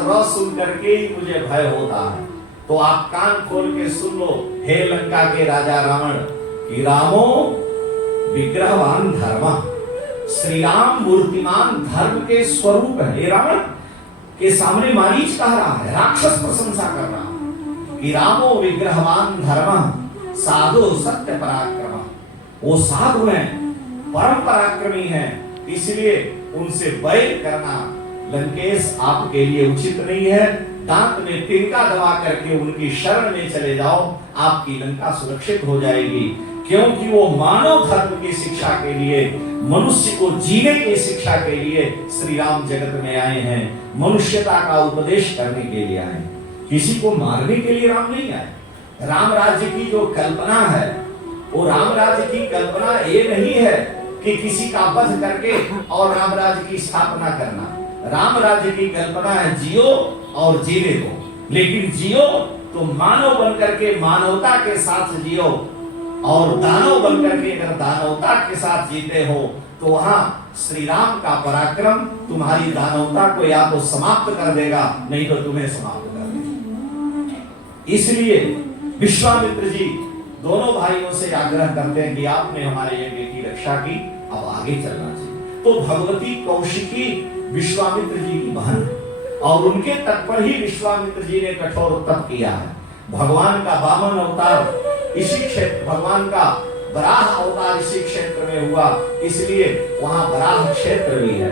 तो सुन करके ही मुझे भय होता है। तो आप कान खोल के सुन लो, हे लंका के राजा रावण, कि रामो विग्रहवान धर्म, श्री राम मूर्तिमान धर्म के स्वरूप है। हे रावण के सामने मारीच कह रहा है, राक्षस प्रशंसा कर रहा है कि रामो विग्रहवान धर्म साधु सत्य पराक्रम। वो साधु हैं, परम पराक्रमी हैं, इसलिए उनसे बैर करना लंकेश आपके लिए उचित नहीं है। दांत में तिनका दबा करके उनकी शरण में चले जाओ, आपकी लंका सुरक्षित हो जाएगी। क्योंकि वो मानव धर्म की शिक्षा के लिए, मनुष्य को जीने की शिक्षा के लिए श्री राम जगत में आए हैं, मनुष्यता का उपदेश करने के लिए आए। किसी को मारने के लिए राम नहीं आए। राम राज्य की जो कल्पना है, वो राम राज्य की कल्पना ये नहीं है कि किसी का वध करके और राम राज्य की स्थापना करना। राम राज्य की कल्पना है जियो और जीने दो, लेकिन जियो तो मानव बनकर के मानवता के साथ जियो, और दानव बनकर के अगर दानवता के साथ जीते हो तो वहां श्री राम का पराक्रम तुम्हारी दानवता को या तो समाप्त कर देगा, नहीं तो तुम्हें समाप्त कर देगा। इसलिए विश्वामित्र जी दोनों भाइयों से आग्रह करते हैं कि आपने हमारे यज्ञ की रक्षा की, अब आगे चलना चाहिए। तो भगवती कौशिकी विश्वामित्र जी की बहन है, और उनके तट पर ही विश्वामित्र जी ने कठोर तप किया है। भगवान का वामन अवतार इसी क्षेत्र, भगवान का वराह अवतार इसी क्षेत्र में हुआ, इसलिए वहां वराह क्षेत्र भी है।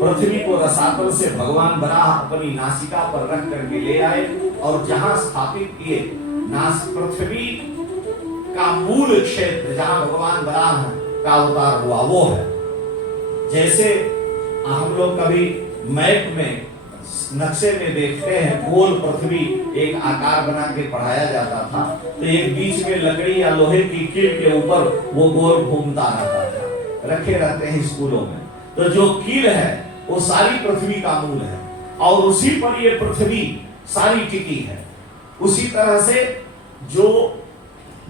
पृथ्वी को रसातल से भगवान वराह अपनी नासिका पर रख करके ले आए और जहां स्थापित किए, पृथ्वी का मूल क्षेत्र जहां भगवान वराह का अवतार हुआ वो है। जैसे हम लोग कभी मैप में नक्शे में देखते हैं, गोल पृथ्वी एक आकार बना के पढ़ाया जाता था, तो एक बीच में लकड़ी या लोहे की कील के ऊपर वो गोल घूमता रहता था, रखे रहते हैं स्कूलों में। तो जो कील है वो सारी पृथ्वी का मूल है, और उसी पर ये पृथ्वी सारी टिकी है। उसी तरह से जो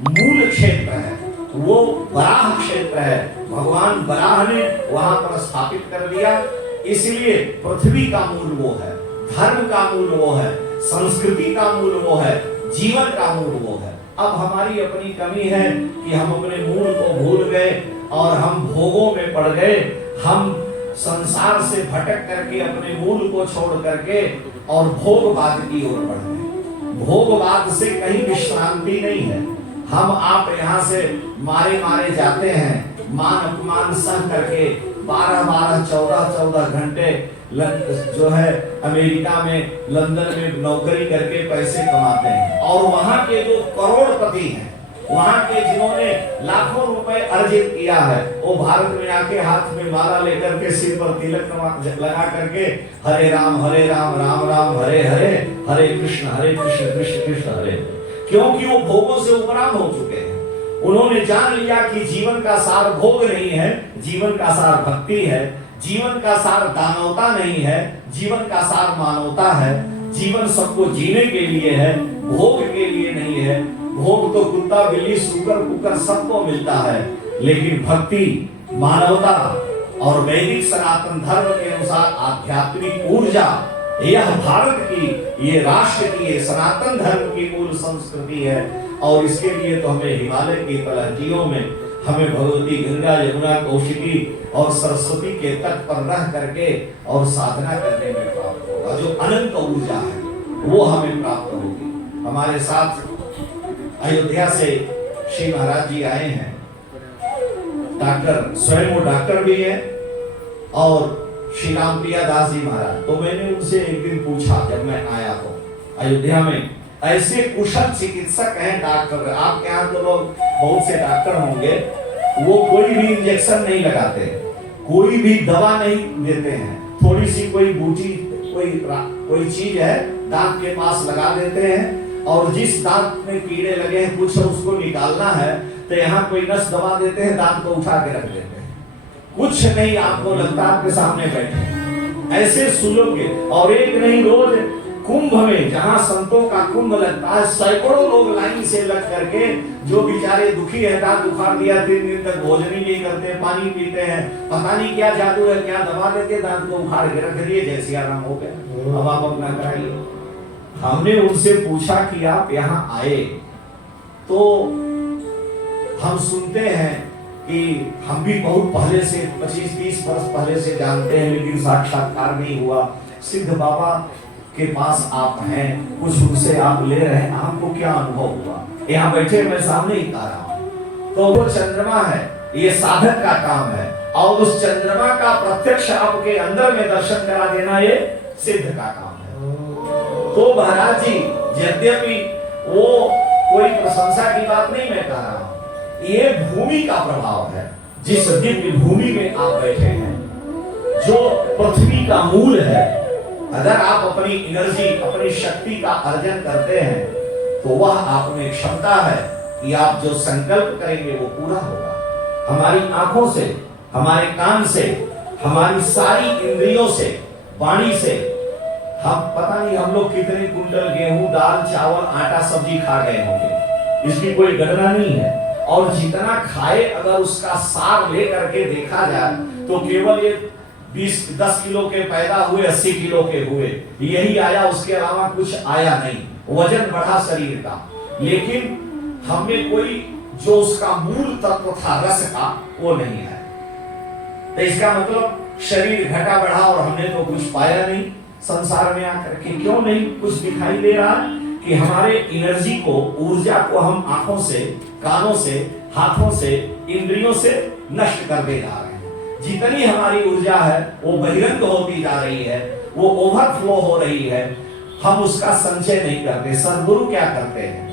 मूल क्षेत्र है वो वराह क्षेत्र है, भगवान वराह ने वहां पर स्थापित कर दिया। इसलिए पृथ्वी का मूल वो है, धर्म का मूल वो है, संस्कृति का मूल वो है, जीवन का मूल वो है। अब हमारी अपनी कमी है कि हम अपने मूल को भूल गए और हम भोगों में पड़ गए। हम संसार से भटक करके अपने मूल को छोड़ करके और भोगवाद की ओर बढ़ गए। भोगवाद से कहीं विश्रांति नहीं है। हम आप यहाँ से मारे मारे जाते हैं, मान अपमान सह करके 12-12, 14-14 घंटे जो है अमेरिका में, लंदन में नौकरी करके पैसे कमाते हैं, और वहां के जो करोड़पति हैं, वहां के जिन्होंने लाखों रुपए अर्जित किया है, वो भारत में आके हाथ में माला लेकर के सिर पर तिलक लगा करके हरे राम राम राम हरे हरे, हरे कृष्ण कृष्ण कृष्ण हरे। क्योंकि वो भोगों से उपराम हो चुके हैं। उन्होंने जान लिया कि जीवन का सार भोग नहीं है, जीवन का सार भक्ति है, जीवन का सार दानवता नहीं है, जीवन का सार मानवता है। जीवन सबको जीने के लिए है, भोग के लिए नहीं है। भोग तो कुत्ता बिल्ली सूकर कुकर सबको मिलता है, लेकिन भक्ति, मानवता और वैदिक सनातन धर्म के अनुसार आध्यात्मिक ऊर्जा, यह भारत की, ये राष्ट्र की, ये सनातन धर्म की मूल संस्कृति है। और इसके लिए तो हमें हिमालय की तलहटियों में, हमें भगवती गंगा यमुना कौशिकी और सरस्वती के तट पर रह करके और साधना करने में प्राप्त होगा। जो अनंत ऊर्जा है वो हमें प्राप्त होगी। हमारे साथ अयोध्या से श्री महाराज जी आए हैं, डॉक्टर, स्वयं वो डॉक्टर भी है, और श्री राम प्रिया दास जी महाराज। तो मैंने उनसे एक दिन पूछा, जब मैं आया तो अयोध्या में ऐसे कुशल चिकित्सक हैं डॉक्टर, आपके यहाँ तो लोग बहुत से डॉक्टर होंगे, वो कोई भी इंजेक्शन नहीं लगाते, कोई भी दवा नहीं देते हैं, थोड़ी सी कोई बूटी, कोई चीज है दांत के पास लगा देते हैं, और जिस दांत में कीड़े लगे हैं कुछ उसको निकालना है तो यहाँ कोई नस दबा देते हैं, दांत को उठा के रख देते हैं, कुछ नहीं आपको लगता आपके सामने बैठे। ऐसे सुलोगे, और एक नहीं रोज कुंभ में जहां संतों का कुंभ लगता है, सैकड़ों लोग लाइन से लग करके, जो बेचारे दुखी है, दांत उखाड़ दिया, 3 दिन तक भोजन ही नहीं करते, पानी पीते हैं, पता नहीं क्या जादू है, क्या दबा देते, दांत को उखाड़ के रख दिए, जैसे आराम हो गया, अब आप अपना कराइए। हमने उनसे पूछा कि आप यहाँ आए, तो हम सुनते हैं कि हम भी बहुत पहले से 25-30 वर्ष पहले से जानते हैं, लेकिन साक्षात्कार नहीं हुआ। सिद्ध बाबा के पास आप हैं, कुछ उनसे आप ले रहे हैं, आपको क्या अनुभव हुआ? यहाँ बैठे मैं सामने ही कह रहा हूँ, तो वो चंद्रमा है, ये साधक का काम है, और उस चंद्रमा का प्रत्यक्ष आपके अंदर में दर्शन करा देना ये सिद्ध का काम है। तो महाराज जी, यद्यपि वो कोई प्रशंसा की बात नहीं मैं कह रहा हूं, ये भूमि का प्रभाव है। जिस दिव्य भूमि में आप बैठे हैं, जो पृथ्वी का मूल है, अगर आप अपनी एनर्जी, अपनी शक्ति का अर्जन करते हैं, तो वह आप में क्षमता है कि आप जो संकल्प करेंगे वो पूरा होगा। हमारी आंखों से, हमारे कान से, हमारी सारी इंद्रियों से, वाणी से, हम पता नहीं हम लोग कितने कुंटल गेहूं, दाल, चावल, आटा, सब्जी खा गए होंगे, इसकी कोई गणना नहीं है। और जितना खाए, अगर उसका सार लेकर के देखा जाए, तो केवल ये 10 किलो के पैदा हुए, 80 किलो के हुए, यही आया, उसके अलावा कुछ आया नहीं। वजन बढ़ा शरीर का, लेकिन हमें कोई जो उसका मूल तत्व था रस का, वो नहीं है। तो इसका मतलब शरीर घटा बढ़ा और हमने तो कुछ पाया नहीं संसार में आकर के। क्यों नहीं कुछ दिखाई दे रहा कि हमारे एनर्जी को, ऊर्जा को हम आंखों से, कानों से, हाथों से, इंद्रियों से नष्ट करते जा रहे हैं। जितनी हमारी ऊर्जा है वो बहिरंग होती जा रही है, वो ओवरफ्लो हो रही है, हम उसका संचय नहीं करते। सद्गुरु क्या करते हैं?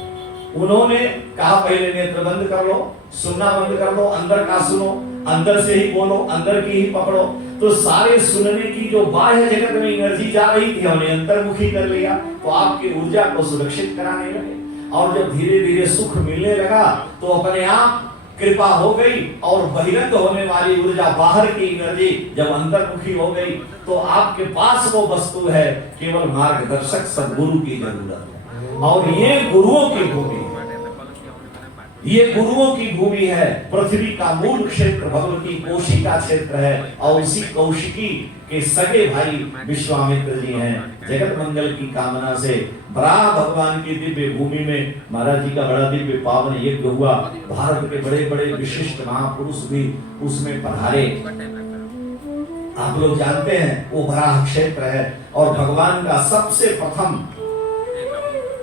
उन्होंने कहा पहले नेत्र बंद कर लो, सुनना बंद कर लो, अंदर का सुनो, अंदर से ही बोलो, अंदर की ही पकड़ो। तो सारे सुनने की जो बाह्य जगत में एनर्जी जा रही थी, हमने अंतर्मुखी कर लिया, तो आपकी ऊर्जा को सुरक्षित कराने लगे। और जब धीरे धीरे सुख मिलने लगा, तो अपने आप कृपा हो गई, और बहिरंग होने वाली ऊर्जा, बाहर की एनर्जी जब अंतर्मुखी हो गई, तो आपके पास वो वस्तु है, केवल मार्गदर्शक सद्गुरु की जरूरत है। और ये गुरुओं की भूमि है, ये गुरुओं की भूमि है। पृथ्वी का मूल क्षेत्र भगवती कोशिका क्षेत्र है, और इसी कौशिकी के सगे भाई विश्वामित्र जी हैं। जगत मंगल की कामना से बराह भगवान की दिव्य भूमि में महाराज जी का बड़ा दिव्य पावन यज्ञ हुआ। भारत के बड़े बड़े विशिष्ट महापुरुष भी उसमें पधारे। आप लोग जानते हैं वो बराह क्षेत्र है, और भगवान का सबसे प्रथम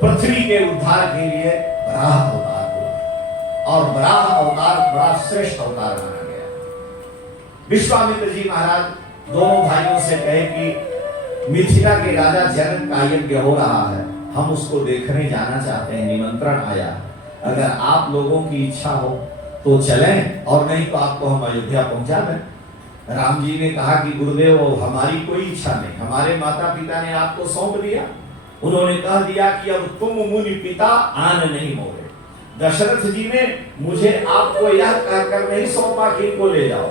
पृथ्वी के उद्धार के लिए बराह अवतार हुआ, और बराह अवतार बड़ा श्रेष्ठ अवतार माना गया। विश्वामित्र जी महाराज दोनों भाइयों से कहे कि मिथिला के राजा जनक का यज्ञ हो रहा है, हम उसको देखने जाना चाहते हैं, निमंत्रण आया, अगर आप लोगों की इच्छा हो तो चलें, और नहीं तो आपको हम अयोध्या पहुंचा दें। राम जी ने कहा कि गुरुदेव हमारी कोई इच्छा नहीं, हमारे माता पिता ने आपको सौंप दिया। उन्होंने कह दिया कि अब तुम मुनि पिता आन नहीं मोरे। दशरथ जी ने मुझे आपको यह कहकर नहीं सौंपा कि इनको ले जाओ।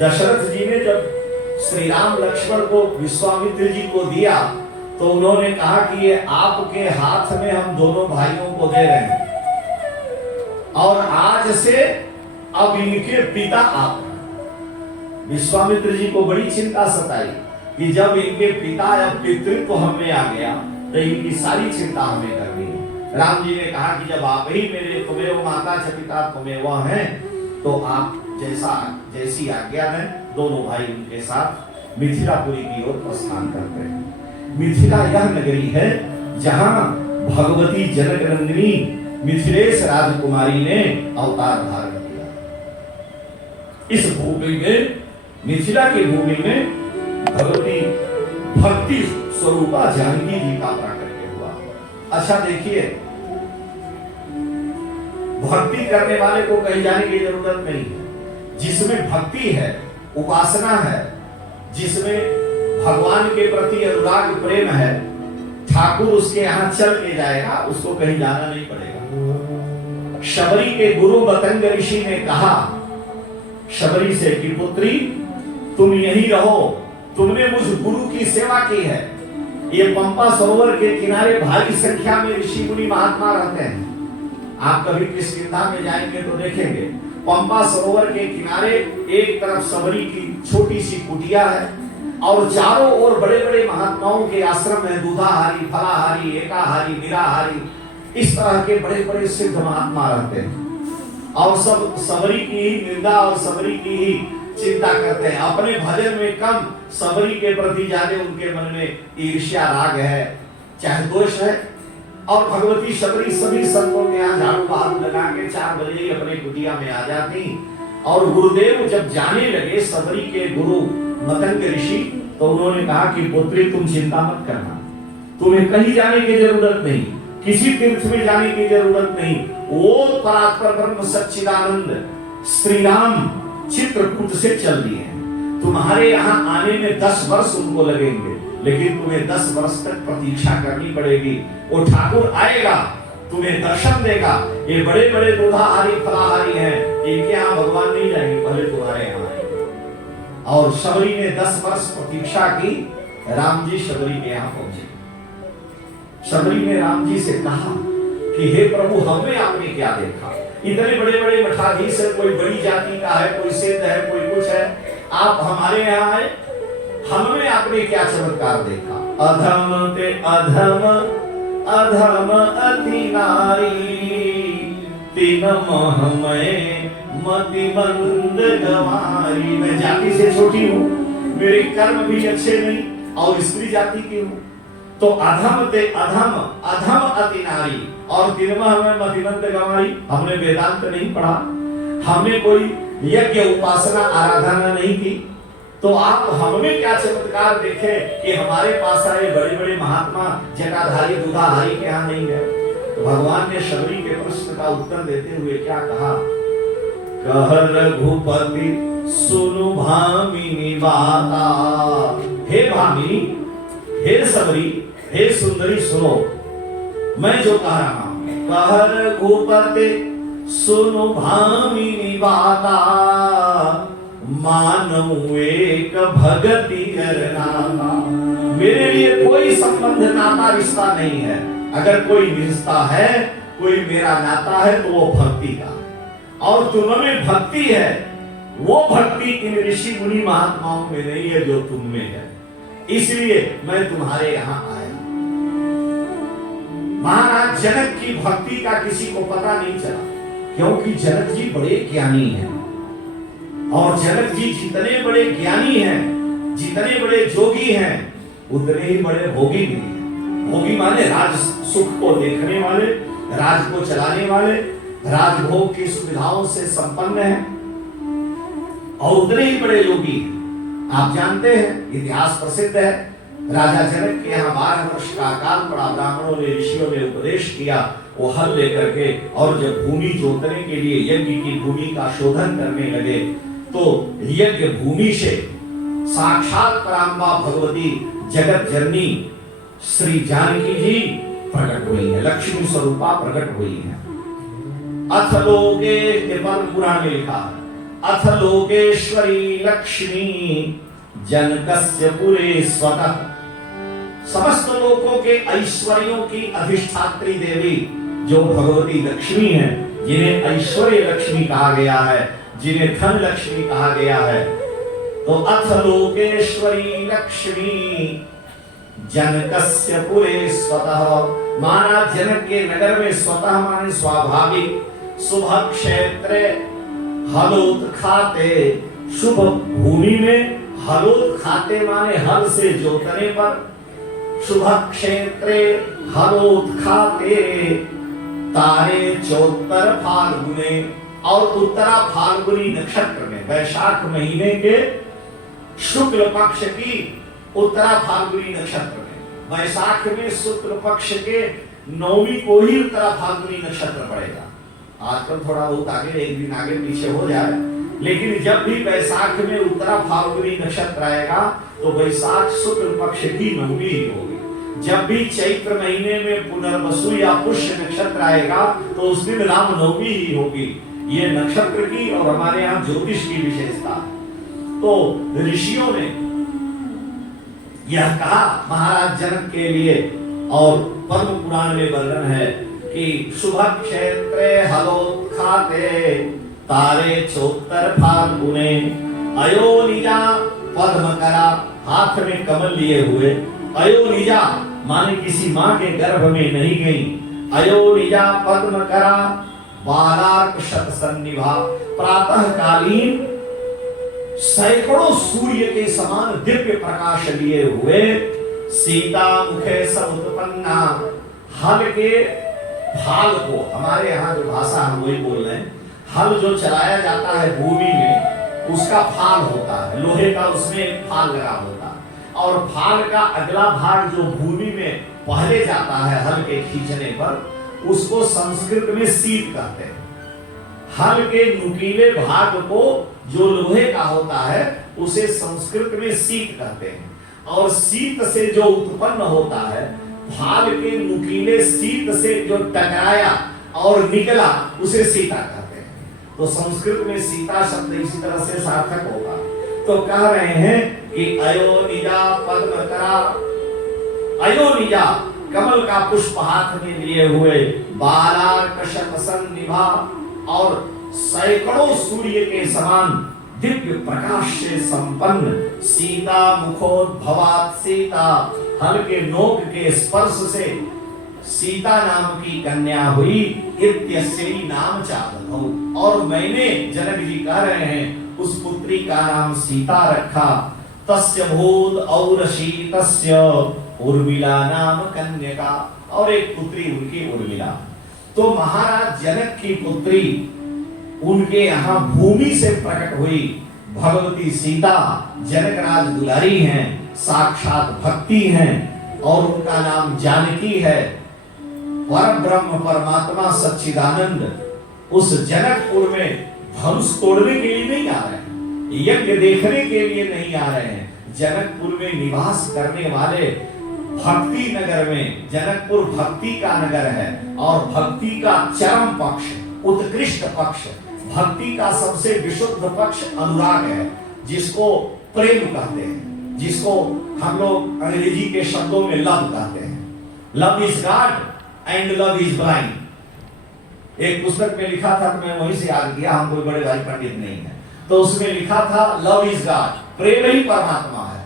दशरथ जी ने जब श्री राम लक्ष्मण को विश्वामित्र जी को दिया, तो उन्होंने कहा कि ये आपके हाथ में हम दोनों भाइयों को दे रहे हैं, और आज से अब इनके पिता आप। विश्वामित्र जी को बड़ी चिंता सताई कि जब इनके पिता या पितृत्व हमें आ गया, तो इनकी सारी चिंता हमें करनी है। राम जी ने कहा कि जब आप ही मेरे तुम्हें माता च पिता तुम्हें वह हैं, तो आप जैसी आज्ञा है, दोनों भाई उनके साथ मिथिलापुरी की ओर प्रस्थान करते हैं। मिथिला यह नगरी है जहां भगवती जनकनंदिनी मिथिलेश राजकुमारी ने अवतार धारण किया। इस भूमि में, मिथिला की भूमि में भगवती भक्ति स्वरूपा जानकी जी का प्राकट्य हुआ। अच्छा देखिए, भक्ति करने वाले को कहीं जाने की जरूरत नहीं है। जिसमें भक्ति है, उपासना है, जिसमें भगवान के प्रति अनुराग प्रेम है, ठाकुर उसके यहाँ चल के जाएगा, उसको कहीं जाना नहीं पड़ेगा। शबरी के गुरु बतंग ऋषि ने कहा शबरी से कि पुत्री तुम यहीं रहो, तुमने मुझ गुरु की सेवा की है, ये पंपा सरोवर के किनारे भारी संख्या में ऋषि मुनि महात्मा रहते हैं। आप कभी किष्किंधा में जाएंगे तो देखेंगे पंपा सरोवर के किनारे एक तरफ सबरी की छोटी सी कुटिया है और चारों ओर बड़े बड़े महात्माओं के आश्रम है। दूधाहारी, फलाहारी, एकाहारी, निराहारी, इस तरह के बड़े बड़े सिद्ध महात्मा रहते हैं और सब सबरी की ही निंदा और सबरी की ही चिंता करते हैं। अपने भजन में कम, सबरी के प्रति ज्यादा उनके मन में ईर्ष्या, राग है, चाहे दोष है। और भगवती सबरी सभी संतों के यहाँ झाड़ू बहारू लगा के 4 बजे ही अपने कुटिया में आ जाती। और गुरुदेव जब जाने लगे सबरी के गुरु मतंग ऋषि, तो उन्होंने कहा कि पुत्री तुम चिंता मत करना, तुम्हें कहीं जाने की जरूरत नहीं, किसी तीर्थ में जाने की जरूरत नहीं। वो परात्पर ब्रह्म सच्चिदानंद श्री राम चित्रकूट से चल दिए हैं। तुम्हारे यहाँ आने में 10 वर्ष उनको लगेंगे, लेकिन तुम्हें 10 वर्ष तक प्रतीक्षा करनी पड़ेगी। वो ठाकुर आएगा, तुम्हें दर्शन देगा। ये बड़े बड़े दूधाहारी, फलाहारी हैं, इनके यहाँ भगवान नहीं जाएंगे, पहले तुम्हारे यहाँ आएंगे। और सबरी ने 10 वर्ष प्रतीक्षा की। राम जी सबरी के यहाँ पहुंचे। सबरी ने राम जी से कहा कि हे प्रभु, हमें आपने क्या देखा? इतने बड़े बड़े मठाधीश है, कोई बड़ी जाति का है, कोई सिद्ध है, कोई कुछ है, आप हमारे यहाँ आए, हमें आपने क्या चमत्कार देखा? अधम ते अधम, अधम अति नारी, तीनम हमें मति मंद गवारी। मैं जाति से छोटी हूँ, मेरे कर्म भी अच्छे नहीं और स्त्री जाति की हूँ। तो अधम ते अधम, अधम अति नारी और तीनवा हमें मतिमंद गवारी। हमने वेदांत नहीं पढ़ा, हमने कोई यज्ञ उपासना आराधना नहीं की, तो आप हमें क्या चमत्कार देखे कि हमारे पास आए बड़े बड़े महात्मा जटाधारी, दूधाधारी के यहाँ नहीं गए? तो भगवान ने सबरी के प्रश्न का उत्तर देते हुए क्या कहा? कह रघुपति सुनु भामिनी बाता। हे भामिनी, हे सबरी, हे सुंदरी, सुनो मैं जो कह रहा हूं। कह रघुपति सुनु भामिनी बाता, मानव एक भगति करना। मेरे लिए कोई संबंध, नाता, रिश्ता नहीं है। अगर कोई रिश्ता है, कोई मेरा नाता है, तो वो भक्ति का। और तुम्हें भक्ति है, वो भक्ति इन ऋषि मुनि महात्माओं में नहीं है जो तुम में है, इसलिए मैं तुम्हारे यहां आया। महाराज जनक की भक्ति का किसी को पता नहीं चला, क्योंकि जनक जी बड़े ज्ञानी हैं। और जनक जी जितने बड़े ज्ञानी हैं, जितने बड़े जोगी हैं, उतने ही बड़े भोगी भी हैं। भोगी माने राज सुख को देखने वाले, राज को चलाने वाले, राजभोग की सुविधाओं से संपन्न हैं, और उतने ही बड़े योगी हैं। आप जानते हैं, इतिहास प्रसिद्ध है, राजा जनक के यहाँ 12 वर्ष का अकाल पड़ा। ब्राह्मणों ने, ऋषियों ने उपदेश किया, वो हल लेकर के, और जब भूमि जोतने के लिए यज्ञ की भूमि का शोधन करने लगे, तो यज्ञ भूमि से साक्षात पराम्बा भगवती जगत जननी श्री जानकी जी प्रकट हुई है, लक्ष्मी स्वरूपा प्रकट हुई है। अथ लोके, पुराण में लिखा है, अथ लोकेश्वरी लक्ष्मी जनकस्य पुरे स्वतः। समस्त लोकों के ऐश्वर्यों की अधिष्ठात्री देवी जो भगवती लक्ष्मी है, जिन्हें ऐश्वर्य लक्ष्मी कहा गया है, जिन्हें धन लक्ष्मी कहा गया है। तो अथ लोकेश्वरी लक्ष्मी जनकस्य पुरे स्वतः। माना जनक के नगर में, स्वतः माने स्वाभाविक, शुभ क्षेत्र हलोत खाते, शुभ भूमि में, हलोत खाते माने हल से जोतने पर, शुभ क्षेत्रे हलोत खाते, तारे चौत्तर फाल्गुने, और उत्तरा फाल्गुनी नक्षत्र में, वैशाख महीने के शुक्ल पक्ष की उत्तरा फाल्गुनी नक्षत्र में, वैशाख में शुक्ल पक्ष के 9वीं को ही उत्तरा फाल्गुनी नक्षत्र पड़ेगा। आजकल थोड़ा बहुत आगे, एक दिन आगे पीछे हो जाए, लेकिन जब भी वैशाख में उत्तरा फाल्गुनी नक्षत्र आएगा, तो वैशाख शुक्ल पक्ष की 9वीं ही होगी। जब भी चैत्र महीने में पुनर्वसु या पुष्य नक्षत्र आएगा, तो उस दिन रामनवमी ही होगी। ये नक्षत्र की और हमारे यहाँ ज्योतिष की विशेषता है। तो ऋषियों ने यह कहा महाराज जनक के लिए। और पद्म पुराण में वर्णन है कि शुभ क्षेत्रे हलोत्खाते तारे चोत्तर फाल्गुने अयोनिजा पद्म करा, हाथ में कमल लिए हुए। अयोनिजा माने किसी माँ के गर्भ में नहीं गई। अयोनिजा पद्म करा बालार्क शत सन्निभा, प्रातः कालीन सैकड़ों सूर्य के समान दिव्य प्रकाश लिए हुए सीता मुखे समुत्पन्ना, हल के फाल को, हमारे यहाँ जो भाषा हम वही बोल रहे हैं, हल जो चलाया जाता है भूमि में उसका फाल होता है, लोहे का उसमें फाल लगा होता है। और फाल का अगला भाग जो भूमि में पहले जाता है हल के खींचने पर, उसको संस्कृत में सीत कहते हैं। हल के नुकीले भाग को जो लोहे का होता है उसे संस्कृत में सीत कहते हैं। और सीत से जो उत्पन्न होता है, फाल के नुकीले सीत से जो टकराया और निकला उसे सीता कहते हैं। तो संस्कृत में सीता शब्द इसी तरह से सार्थक होगा। तो कह रहे हैं कि अयोनिजा पद्म करा, अयोनिजा कमल का पुष्प हाथ में लिए हुए, बालार्क शत सन्निभा, और सैकड़ों सूर्य के समान दिव्य प्रकाश से संपन्न सीता मुखोद्भवात सीता, हल के नोक के स्पर्श से सीता नाम की कन्या हुई। इत्यस्यै नाम चावल, और मैंने, जनक जी कह रहे हैं, उस पुत्री का नाम सीता रखा। तस्य भूत औरशी तस्य उर्मिला नाम कन्यका, और एक पुत्री उनकी उर्मिला। तो महाराज जनक की पुत्री उनके यहाँ भूमि से प्रकट हुई भगवती सीता जनकराज दुलारी हैं, साक्षात भक्ति हैं, और उनका नाम जानकी है। पर ब्रह्म परमात्मा सच्चिदानंद उस जनकपुर में धनुष तोड़ने के लिए नहीं आ रहे हैं, यज्ञ देखने के लिए नहीं आ रहे हैं। जनकपुर में निवास करने वाले भक्ति नगर में, जनकपुर भक्ति का नगर है और भक्ति का चरम पक्ष, उत्कृष्ट पक्ष, भक्ति का सबसे विशुद्ध पक्ष अनुराग है, जिसको प्रेम कहते हैं, जिसको हम लोग अंग्रेजी के शब्दों में लव कहते हैं। Love is God and love is blind. एक पुस्तक में लिखा था, मैं वहीं से याद किया, हम कोई बड़े भाई पंडित नहीं है, तो उसमें लिखा था लव इज गॉड, प्रेम ही परमात्मा है।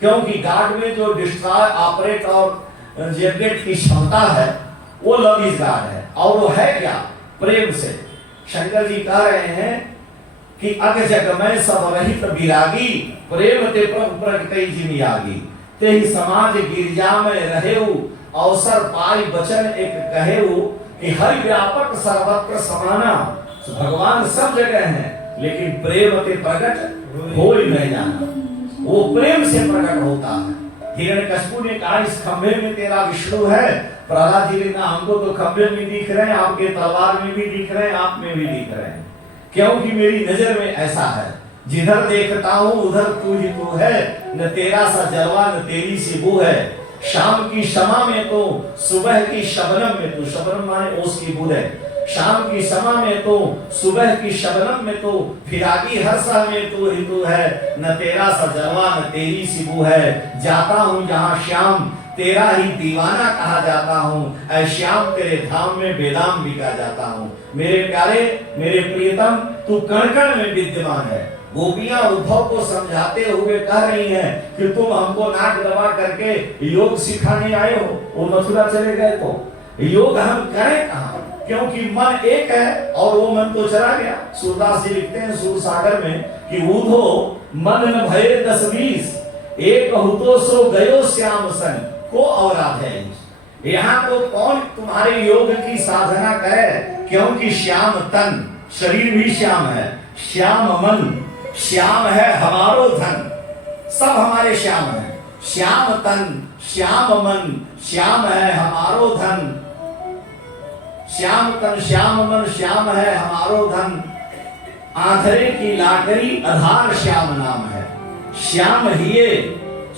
क्योंकि गॉड में जो डिस्ट्रॉय, ऑपरेट और जनरेट की क्षमता है वो लव इज गॉड है। और वो है क्या? प्रेम से। शंकर जी कह रहे हैं कि अग जग में सब रहित विरागी, प्रेम ते प्रभु प्रगटै जिमियागी, ते ही समाज गिरजा में रहेऊ, अवसर पाई वचन एक कहेऊ, कि हरि व्यापक सर्वत्र समाना। भगवान सब जगह हैं, लेकिन प्रेम ते प्रकट हो ही नहीं जाना, वो प्रेम से प्रकट होता है। हिरण्यकशिपु ने कहा इस खंभे में तेरा विष्णु है, प्रहलाद जी ने कहा हमको तो खंभे में दिख रहे हैं, आपके तलवार में भी दिख रहे हैं, आप में भी दिख रहे हैं, क्योंकि मेरी नजर में ऐसा है, जिधर देखता हूँ उधर तू ही तू है, न तेरा सा जलवा न तेरी सी बू है। शाम की शमा में तो, सुबह की शबनम में तो, शबनम माने ओस की बूंद है, शाम की समा में तो, सुबह की शबनम में तो, फिरागी हर सा में तू ही तू है, न तेरा सा जलवा न तेरी सी बू है। जाता हूँ जहाँ श्याम तेरा ही दीवाना कहा जाता हूँ, ऐ श्याम तेरे धाम में बेदाम बिका जाता हूँ। मेरे प्यारे, मेरे प्रियतम, तू कण कण में विद्यमान है। गोपियां उद्धव को समझाते हुए कह रही हैं कि तुम हमको नाक दबा करके योग सिखाने आए हो, वो मथुरा चले गए तो योग हम करें कहाँ, क्योंकि मन एक है और वो मन तो चला गया। सूरदास जी लिखते हैं सूर सागर में कि ऊधो मन न भये 10-20, एक हुतो सो गयो श्याम सन को औराधे। यहाँ तो कौन तुम्हारे योग की साधना करे, क्योंकि श्याम तन, शरीर भी श्याम है, श्याम मन, श्याम है हमारो धन, सब हमारे श्याम है। श्याम तन, श्याम मन, श्याम है हमारो धन, श्याम तन, श्याम मन, श्याम है हमारो धन। आंधरे की लाकड़ी आधार श्याम नाम है। श्याम हिये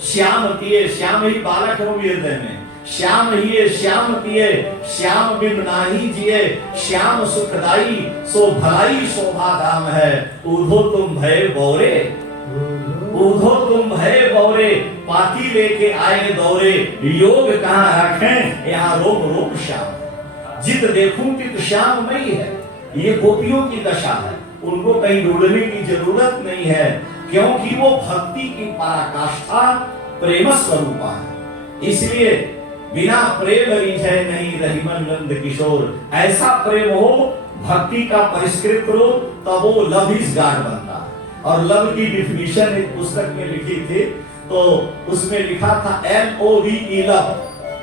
श्याम तिये, श्याम ही बालक हो हृदय में, श्याम हिये श्याम तिये, श्याम बिन नाही जिये, श्याम सुखदाई सो भलाई शोभा धाम है। ऊधो तुम भय बौरे, ऊधो तुम भय बौरे, पाती लेके आए दौरे, योग कहाँ रखें, यहाँ रोम रोम श्याम। जित देखूं तित श्याममयी है, ये गोपियों की दशा है। उनको कहीं ढूंढने की जरूरत नहीं है, क्योंकि वो भक्ति की पराकाष्ठा प्रेम स्वरूपा है। इसलिए बिना प्रेम रिझे नहीं रहीमन नंद किशोर। ऐसा प्रेम हो, भक्ति का परिष्कृत रूप, तब वो लव इज गॉड बनता है। और लव की डिफिनीशन एक पुस्तक में लिखी थी, तो उसमें लिखा था LOVE लव,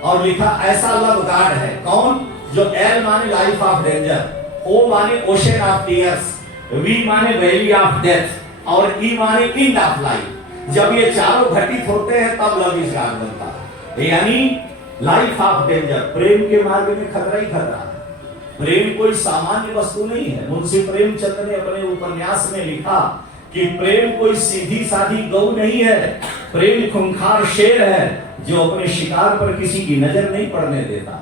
और लिखा ऐसा लव गॉड है। कौन? जो L माने लाइफ ऑफ डेंजर, O माने ओशन ऑफ टीयर्स, V माने वैली ऑफ डेथ, और E माने एंड ऑफ लाइफ। जब ये चारों घटित होते हैं तब लव इज गॉड बनता है। यानी लाइफ ऑफ डेंजर, प्रेम के मार्ग में खतरा ही खतरा है। प्रेम कोई सामान्य वस्तु नहीं है। मुंशी प्रेमचंद ने अपने उपन्यास में लिखा कि प्रेम कोई सीधी साधी गौ नहीं है, प्रेम खूंखार शेर है जो अपने शिकार पर किसी की नजर नहीं पड़ने देता।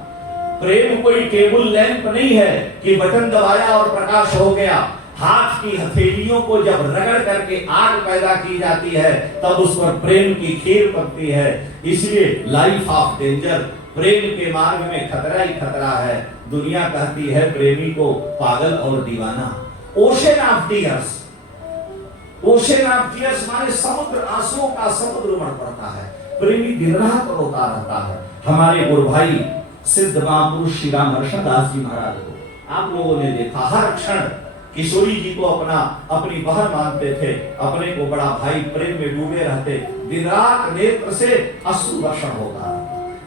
प्रेम कोई टेबल लैंप नहीं है कि बटन दबाया और प्रकाश हो गया। हाथ की हथेलियों को जब रगड़ करके आग पैदा की जाती है तब उस पर प्रेम की खीर पकती है। इसलिए लाइफ ऑफ डेंजर, प्रेम के मार्ग में खतरा ही खतरा है। दुनिया कहती है प्रेमी को पागल और दीवाना। Ocean of tears, ocean of tears माने समुद्र, आंसुओं का समुद्र उमड़ पड़ता है। प्रेमी दिन रात रोता रहता है। हमारे गुरु भाई सिद्ध महापुरुष श्री राम हर्षदास जी महाराज को आप लोगों ने देखा, हर क्षण किशोरी जी को अपनी बहन मानते थे, अपने को बड़ा भाई, प्रेम में डूबे रहते। दिन रात नेत्र से अश्रु वर्षण होता।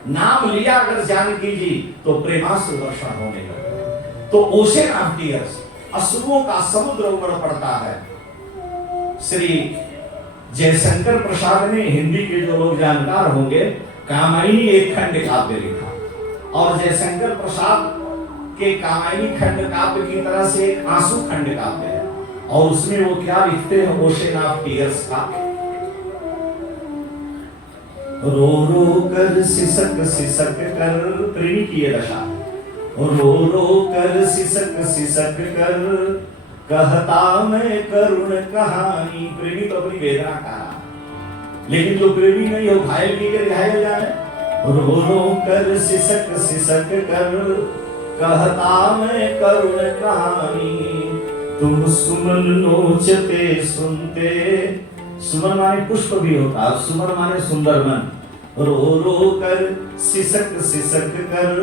नाम लिया अगर जानकी जी तो प्रेमाश्रु वर्षण होने लगता। तो ओशन ऑफ टीयर्स, अश्रुओं का समुद्र उमड़ पड़ता है। श्री जयशंकर प्रसाद ने, हिंदी के जो लोग जानकार होंगे, कामायनी एक खंड काव्य लिखा, और जयशंकर प्रसाद के कामायनी खंड काव्य की तरह से एक आंसू खंड काव्य है। और उसमें वो क्या लिखते हैं ओशन ऑफ टीयर्स का, रो रो कर सिसक सिसक कर, प्रेमी की ये दशा, रो रो कर सिसक सिसक कर कहता मैं करुण कहानी। प्रेमी तो अपनी वेदना कहा, लेकिन जो प्रेमी नहीं हो घायल की कर घायल जाए। रो रो कर सिसक सिसक कर कहता मैं करुण कहानी, तुम सुमन नोचते सुनते। सुमन माने पुष्प भी होता है, सुमन माने सुंदर मन। रो रो कर सिसक सिसक कर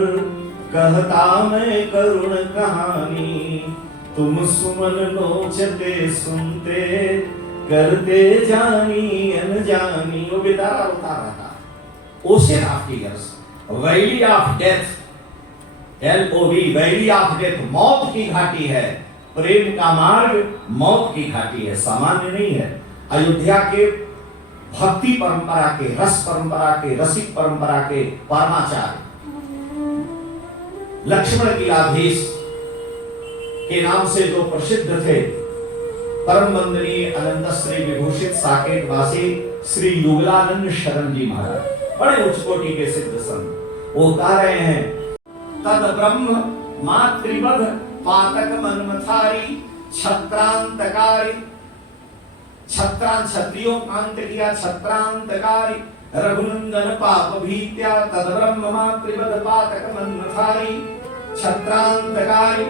कहता मैं करुण कहानी, तुम सुमन नोचते सुनते करते जानी अनजानी। वो बेचारा रोता रहता। Ocean of tears, valley of death, LOV, valley of death, मौत की घाटी है। प्रेम का मार्ग मौत की घाटी है, सामान्य नहीं है। अयोध्या के भक्ति परंपरा के, रस परंपरा के, रसिक परंपरा के परमाचार्य लक्ष्मण कीलाधीश के नाम से जो प्रसिद्ध थे, परम वंदनीय अनंत श्री विभूषित साकेत वासी श्री युगलानंद शरण जी महाराज, बड़े उच्च कोटि के सिद्ध संत, वो कह रहे हैं, तद ब्रह्म मातृवध पातक मनमथारी छत्रांतकारी। छत्रांत, क्षत्रियों का अंत किया, छत्रांतकारी रघुनंदन पाप भीत्या, तद ब्रह्म मातृवध पातक मनमथारी छत्रांतकारी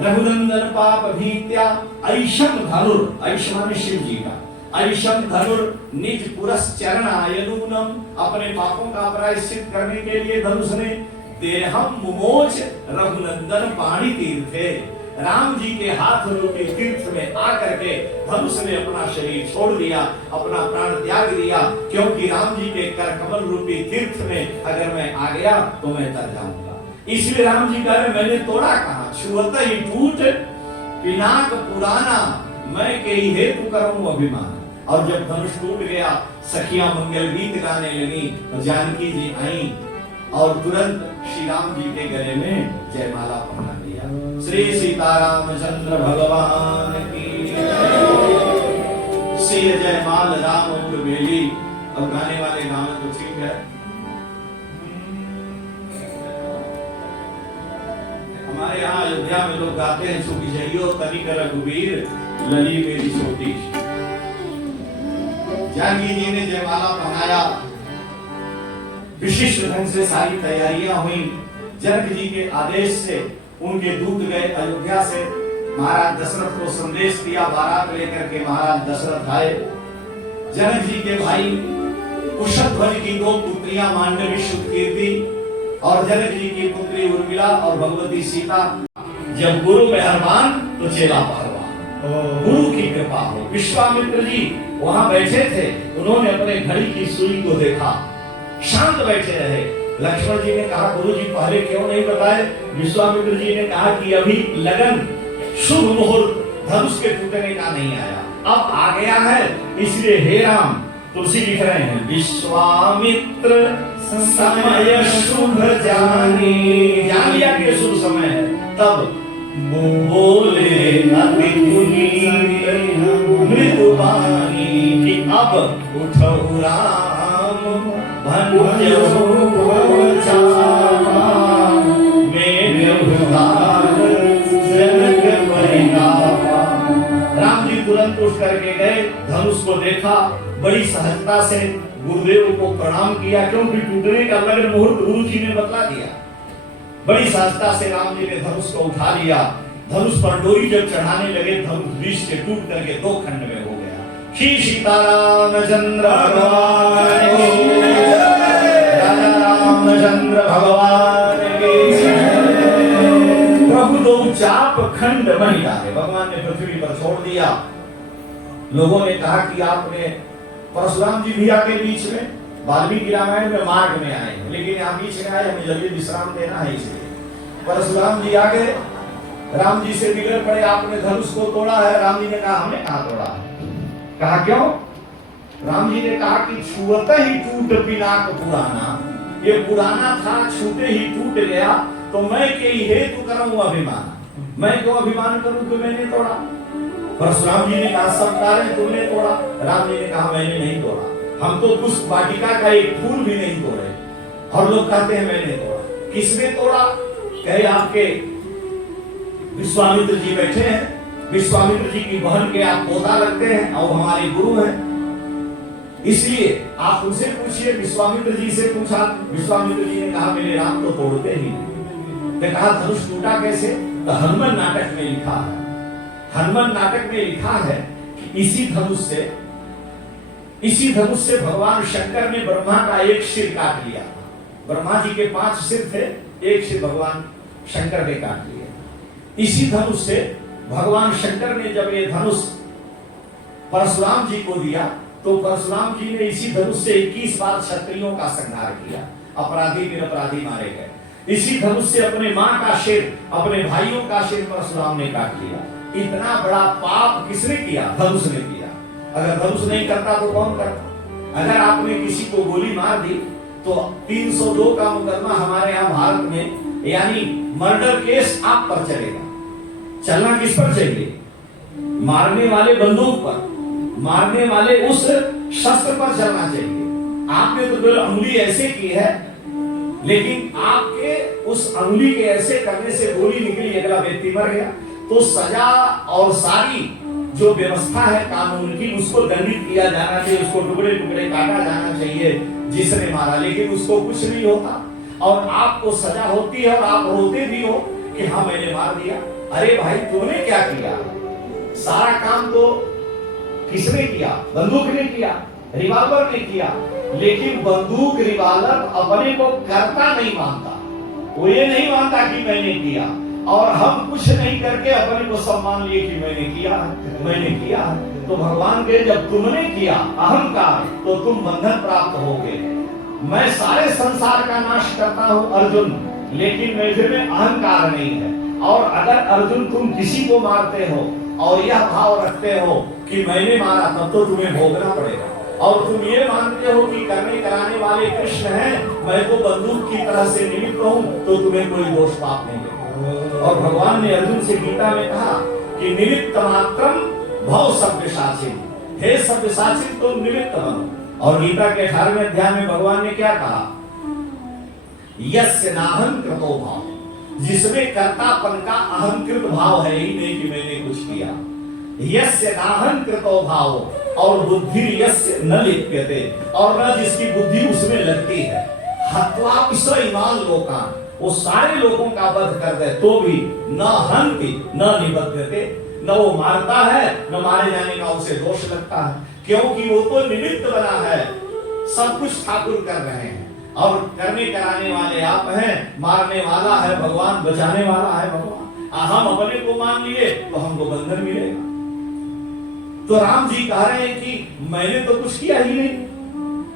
रघुनंदन पाप भीत्या। ऐशम धनुर, ऐश माने शिव जी का, ऐशम धनुर निज पुरस्चरण आयनूनम, अपने पापों का प्रायश्चित करने के लिए धनुष ने देहम मुमोच रघुनंदन पाणी तीर्थे। राम जी के हाथ रूपी तीर्थ में आकर के धनुष ने अपना शरीर छोड़ दिया, अपना प्राण त्याग दिया, क्योंकि राम जी के कर कमल रूपी तीर्थ में अगर मैं आ गया तो मैं तर जाऊंगा। इसलिए राम जी कह रहे, मैंने तोड़ा कहा, छुअत ही टूट पिनाक पुराना, मैं के ही हेतु करूं अभिमान। और जब धनुष टूट गया, सखियां मंगल गीत गाने लगी, तो जानकी जी आई और तुरंत श्री राम जी के गले में जयमाला पहना दिया। श्री सीतारामचंद्र भगवान की श्री जयमाल राम और बेली। अब गाने वाले गाने तो ठीक है, हमारे यहाँ अयोध्या में लोग गाते हैं, सुखी जइयो तनिक रघुवीर लली मेरी छोटी। जानकी जी ने जयमाला पहनाया, विशिष्ट ढंग से सारी तैयारियां हुई। जनक जी के आदेश से उनके दूत गए अयोध्या से, महाराज दशरथ को संदेश दिया, बारात लेकर के महाराज दशरथ आए। जनक जी के भाई कुशध्वज की 2 पुत्रियां मांडवी सुकीर्ति और जनक जी की पुत्री उर्मिला और भगवती सीता। जब गुरु मेहरबान तो चेला पहलवान, गुरु की कृपा हो। विश्वामित्र जी वहां बैठे थे, उन्होंने अपने घड़ी की सुई को देखा, शांत बैठे रहे। लक्ष्मण जी ने कहा गुरु जी पहले क्यों नहीं बताए? विश्वामित्र जी ने कहा कि अभी लगन शुभ मुहूर्त धनुष के टूटने का नहीं आया, अब आ गया है, इसलिए हे राम, तुलसी लिख रहे हैं विश्वामित्र समय शुभ जानी, जान लिया कि शुभ समय है, तब बोले अति मृदुवाणी कि अब उठो राम भंजो राम जी तुरंत उठ करके गए, धनुष को देखा, बड़ी सहजता से गुरुदेव को प्रणाम किया, क्योंकि टूटने का लगन मुहूर्त गुरु जी ने बतला दिया। बड़ी सहजता से राम जी ने धनुष को उठा लिया। धनुष पर डोरी जब चढ़ाने लगे, धनुष बीच से टूट करके 2 खंड में हो गया। श्री सीतारामचंद्र भगवान की जय, राजा रामचंद्र भगवान की जय। प्रभु 2 चाप खंड बन जाए, भगवान ने पृथ्वी पर छोड़ दिया। लोगों ने कहा कि आपने, परशुराम जी भी आके बीच में, वाल्मीकि रामायण में मार्ग में आए, लेकिन यहाँ बीच में आए, हमें जल्दी विश्राम देना है, इसलिए परशुराम जी आगे राम जी से बिगड़ पड़े, आपने धनुष को तोड़ा है। राम जी ने कहा हमने कहा तोड़ा है। कहा क्यों? राम जी ने कहा कि छुअते ही टूट पिनाक पुराना, ये पुराना था, छूते ही टूट गया, तो मैं के हेतु करूं अभिमान, मैं क्यों अभिमान करूं कि मैंने तोड़ा? परशुराम जी ने कहा सब कारण तुमने तोड़ा। राम जी ने कहा मैंने नहीं तोड़ा, हम तो पुष्प वाटिका का एक फूल भी नहीं तोड़े, और लोग कहते हैं मैंने तोड़ा। किसने तोड़ा? कहे आपके विश्वामित्र जी बैठे हैं, विश्वामित्र जी की बहन के आप पोता लगते हैं और हमारे गुरु हैं, इसलिए आप उनसे पूछिए। विश्वामित्र जी से पूछा, विश्वामित्र जी ने कहा मेरे राम तो तोड़ते ही नहीं। मैं कहा धनुष टूटा कैसे? तो हनुमान नाटक में लिखा है, हनुमान नाटक में लिखा है कि इसी धनुष से भगवान शंकर ने ब्रह्मा का एक सिर काट लिया। ब्रह्मा जी के 5 सिर थे, एक सिर भगवान शंकर ने काट लिया। इसी धनुष से भगवान शंकर ने जब ये धनुष परशुराम जी को दिया, तो परशुराम जी ने इसी धनुष से 21 बार क्षत्रियों का संहार किया, अपराधी निरपराधी मारे गए। इसी धनुष से अपने मां का सिर, अपने भाइयों का सिर परशुराम ने काट लिया। इतना बड़ा पाप किसने किया? धनुष ने किया। अगर धनुष नहीं करता तो कौन करता? अगर आपने किसी को गोली मार दी तो 302 का मुकदमा हमारे यहाँ भारत में, यानी मर्डर केस आप पर चलेगा। चलना किस पर चाहिए? मारने वाले बंदूक पर, मारने वाले उस शस्त्र पर चलना चाहिए। आपने तो केवल अंगुली ऐसे की है, लेकिन आपके उस अंगुली के ऐसे करने से गोली निकली, अगला व्यक्ति मर गया, तो सजा और सारी जो व्यवस्था है कानून की, उसको दंडित किया जाना चाहिए, उसको टुकड़े टुकड़े काटा जाना चाहिए जिसने मारा। लेकिन उसको कुछ नहीं होता और आपको सजा होती है और आप रोते भी हो कि हाँ मैंने मार दिया। अरे भाई तुमने क्या किया? सारा काम तो किसने किया? बंदूक ने किया, रिवॉल्वर ने किया, लेकिन बंदूक रिवॉल्वर अपने को करता नहीं मानता, वो ये नहीं मानता कि मैंने किया, और हम कुछ नहीं करके अपने को सम्मान लिए कि मैंने किया, मैंने किया। तो भगवान के जब तुमने किया अहंकार, तो तुम बंधन प्राप्त होगे। मैं सारे संसार का नाश करता हूँ अर्जुन, लेकिन मेरे में अहंकार नहीं है। और अगर अर्जुन तुम किसी को मारते हो और यह भाव रखते हो कि मैंने मारा, तब तो तुम्हें भोगना पड़ेगा। और तुम ये मानते हो कि करने कराने वाले कृष्ण हैं, मैं तो बंदूक की तरह से निमित्त हूँ, तो तुम्हें कोई दोष पाप नहीं है। और भगवान ने अर्जुन से गीता में कहा कि निमित्त मात्रम भव सव्यसाचिन, हे सव्यसाचिन तुम निमित्त बनो। और गीता के 18वें अध्याय में भगवान ने क्या कहा? यस्य नाहं कृतो भाव, जिसमें कर्तापन का अहंकृत भाव है ही नहीं कि मैंने कुछ किया। यस्य नाहं कृतो भाव, और बुद्धि यस्य न लिप्यते, और न जिसकी बुद्धि उसमें लगती है। हत्वा इमान लोकान, वो सारे लोगों का वध कर दे तो भी न हंति न निबद्धते, न वो मारता है न मारे जाने का उसे दोष लगता है, क्योंकि वो तो निमित्त बना है। सब कुछ ठाकुर कर रहे हैं और करने कराने वाले आप हैं, मारने वाला है भगवान, बचाने वाला है भगवान। हम अपने को मान लिए तो हमको बंधन मिलेगा। तो राम जी कह रहे हैं कि मैंने तो कुछ किया ही नहीं।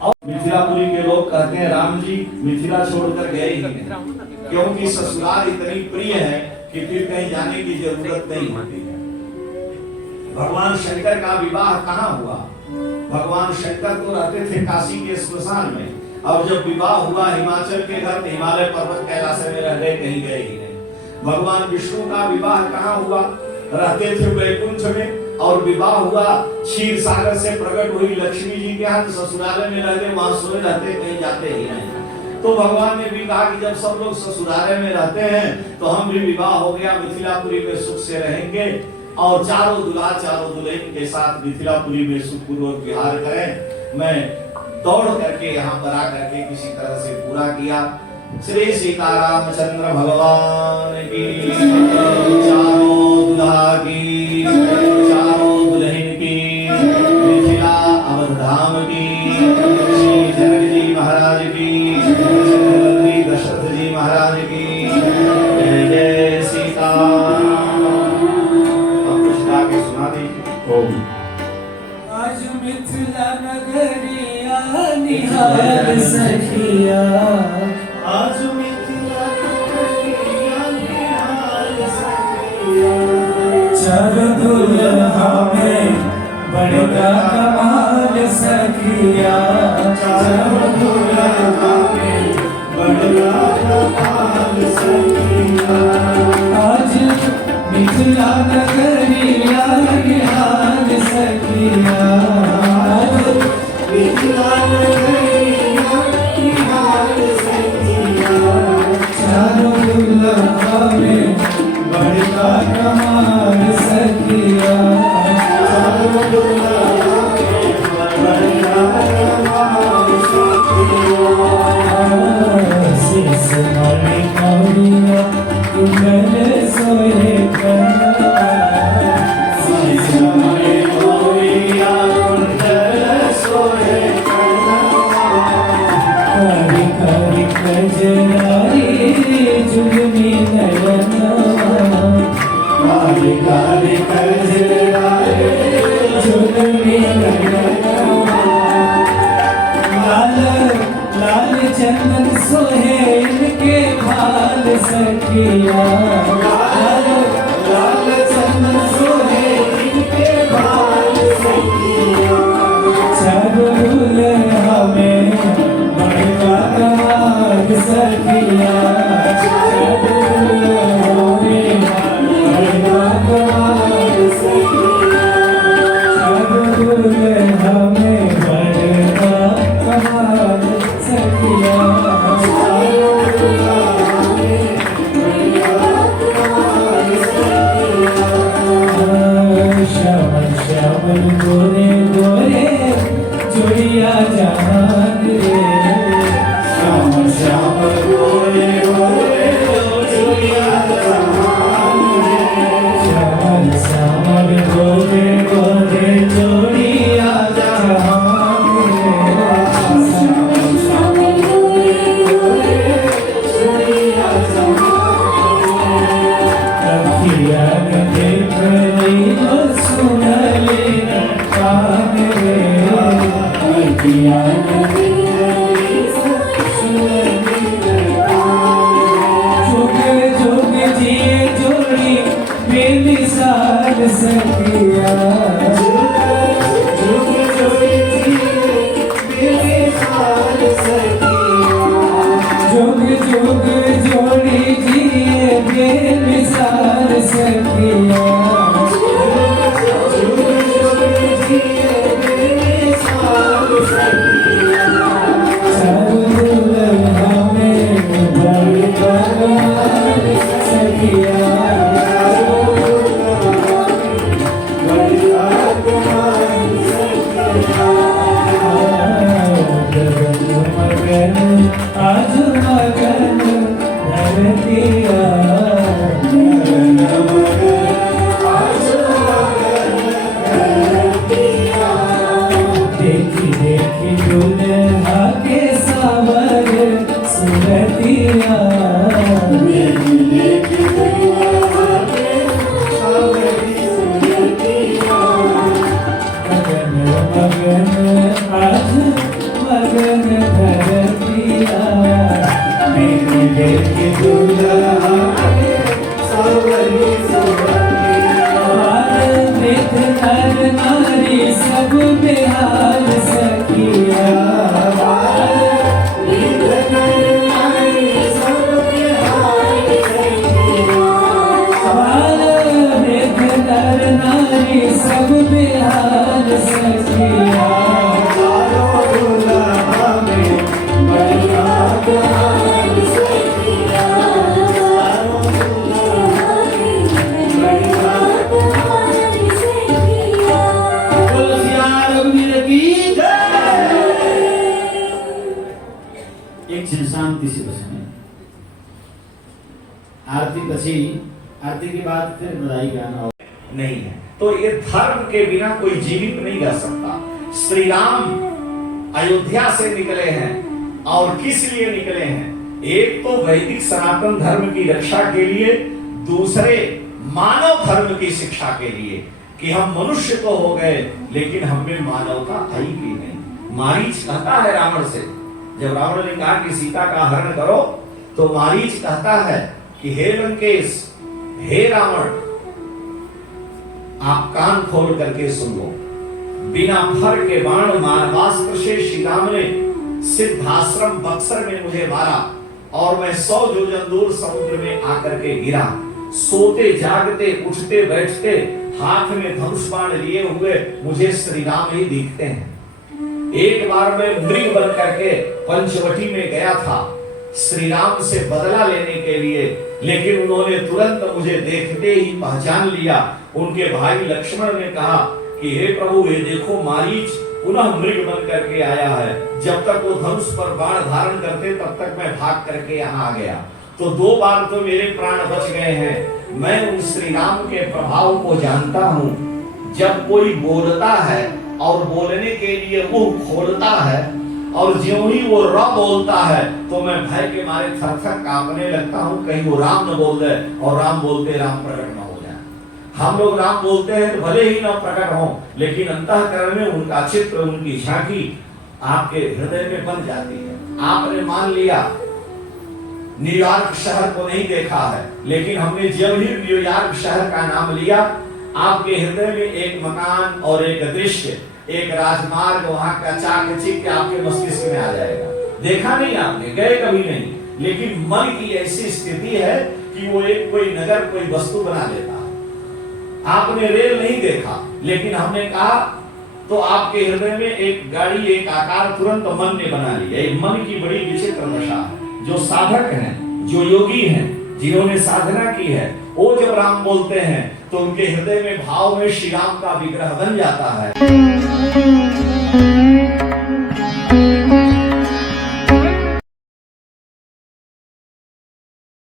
और मिथिलापुरी के लोग कहते हैं राम जी मिथिला छोड़कर गए ही नहीं, क्योंकि ससुराल इतनी प्रिय है कि फिर कहीं जाने की जरूरत नहीं होती है। भगवान शंकर का विवाह कहाँ हुआ? भगवान शंकर तो रहते थे काशी के स्मशान में, और जब विवाह हुआ हिमाचल के घर, हिमालय पर्वत कैलाश में रह गए, कहीं गए ही नहीं। भगवान विष्णु का विवाह कहाँ हुआ? रहते थे वैकुंठ में, और विवाह हुआ क्षीर सागर से प्रकट हुई लक्ष्मी जी के हाथ, ससुराल में रह गए, वहां सोए रहते, कहीं जाते ही नहीं। तो भगवान ने भी कहा कि जब सब लोग ससुराल में रहते हैं तो हम भी विवाह हो गया, मिथिलापुरी में सुख से रहेंगे और चारों दुल्हा चारों दुल्हन के साथ मिथिलापुरी में सुखपूर्वक विहार करें। मैं दौड़ करके यहाँ पर आकर के किसी तरह से पूरा किया। श्री सीतारामचंद्र भगवान की, चारों दुल्हा की, चारों दुल्हन की, मिथिला अवध धाम की, श्री जनक जी महाराज की, श्री दशरथ जी महाराज की, जय जय सीताराम। अब कुछ गा के सुना दीजिए। ओम। आज मिथिला नगरिया निहाल सखिया, आज मिथिला नगरिया निहाल सखिया, चारों दुल्हा में बड़का कमाल सखिया, चारों दुल्हा में बड़का कमाल सखिया, आज मिथिला नगरिया निहाल सखिया, आज मिथिला नगरिया निहाल सखिया, चारों दुल्हा में बड़का कमाल सखिया, चारों दुल्हा में बड़का कमाल सखिया, शीश मारे कौड़िया कुंडल सोए कन्या, शीश मारे कौड़िया कुंडल सोए कन्या, कारी कारी कजरारी जुलमी नयना, कारी कारी कजरारी जुलमी नयना, लाल लाल चंदन सोहे इनके भाल सखिया, लाल लाल चंदन सोहे इनके भाल सखिया, चारों दुल्हा में बड़का कमाल सखिया, चारों दुल्हा में बड़का कमाल सखिया, चारों दुल्हा में बड़का कमाल सखिया, चारों दुल्हा में बड़का कमाल सखिया, श्याम श्याम गोरे गोरे चुड़िया जहान रे, श्याम श्याम गोरे गोरे चुड़िया जहान रे, श्याम श्याम गोरे गोरे चुड़िया जहान रे, श्याम श्याम गोरे गोरे चुड़िया जहान रे, अखियाँ देख ली और सुन ली कान रे, अखियाँ देख ली सुन ली कान रे, जुग जुग जिए जोड़ी बेमिसाल सखिया, जुग जुग जिए बेमिसाल सखिया, जुग जुग जोड़ी जिए बेमिसाल सखिया, जुग जुग जिए बेमिसाल सखिया, मगन आज मगन धरतिया मेरे दिल की दुल्हा सावरी सावरिया वेद नर नारी सब बेहाल सखिया वेद नर नारी सब बेहाल सखिया वेद नर नारी सब बेहाल सखिया चारों दुल्हा में बढ़िया हाल सखिया चारों दुल्हा में बढ़िया हाल सखिया। बोलो सिया रघुवीर की जय। एक क्षण शांति से बसना। आरती પછી आरती के बाद फिर बधाई गाना नहीं है। तो ये धर्म के बिना कोई जीवित नहीं रह सकता। श्री राम अयोध्या से निकले हैं और किस लिए निकले हैं? एक तो वैदिक सनातन धर्म की रक्षा के लिए, दूसरे मानव धर्म की शिक्षा के लिए कि हम मनुष्य तो हो गए लेकिन हम में मानवता आई भी नहीं। मारीच कहता है रावण से, जब रावण ने कहा कि सीता का हरण करो तो मारीच कहता है कि हे लंकेश, हे रावण, आप कान खोल करके सुन लो। बिना फर के बाण मानवास्त्र से श्री राम ने सिद्धाश्रम बक्सर में मुझे मारा और मैं 100 योजन दूर समुद्र में आकर के गिरा। सोते जागते उठते बैठते हाथ में धनुष बाण लिए हुए मुझे श्री राम ही दिखते हैं। एक बार मैं मृग बन करके पंचवटी में गया था श्री राम से बदला लेने के लिए, लेकिन उन्होंने तुरंत मुझे देखते ही पहचान लिया। उनके भाई लक्ष्मण ने कहा कि हे प्रभु, ये देखो मारीच पुनः मृग बन करके आया है। जब तक वो धनुष पर बाण धारण करते तब तक मैं भाग करके यहाँ आ गया। तो 2 बार तो मेरे प्राण बच गए हैं। मैं उन श्री राम के प्रभाव को जानता हूँ। जब कोई बोलता है और बोलने के लिए मुंह खोलता है और ज्यों ही वो र बोलता है तो मैं भय के मारे थर-थर कांपने लगता हूँ, कहीं वो राम न बोल दे। और राम बोलते राम प्रकट न हो जाए। हम लोग राम बोलते हैं तो भले ही न प्रकट हो, लेकिन अंतःकरण में उनका चित्र, उनकी झांकी आपके हृदय में बन जाती है। आपने मान लिया न्यूयॉर्क शहर को नहीं देखा है, लेकिन हमने जब ही न्यूयॉर्क शहर का नाम लिया, आपके हृदय में एक मकान और एक दृश्य, एक राजमार्ग वहां का चाकचिक्य आपके मस्तिष्क में आ जाएगा। देखा नहीं आपने, गए कभी नहीं, लेकिन मन की ऐसी स्थिति है कि वो एक कोई नगर, कोई वस्तु बना लेता है। आपने रेल नहीं देखा, लेकिन हमने कहा तो आपके हृदय में एक गाड़ी, एक आकार तुरंत मन ने बना लिया। ये मन की बड़ी विचित्र दशा है। जो साधक हैं, जो योगी हैं, जिन्होंने साधना की है, वो जब राम बोलते हैं तो उनके हृदय में भाव में श्री राम का विग्रह बन जाता है।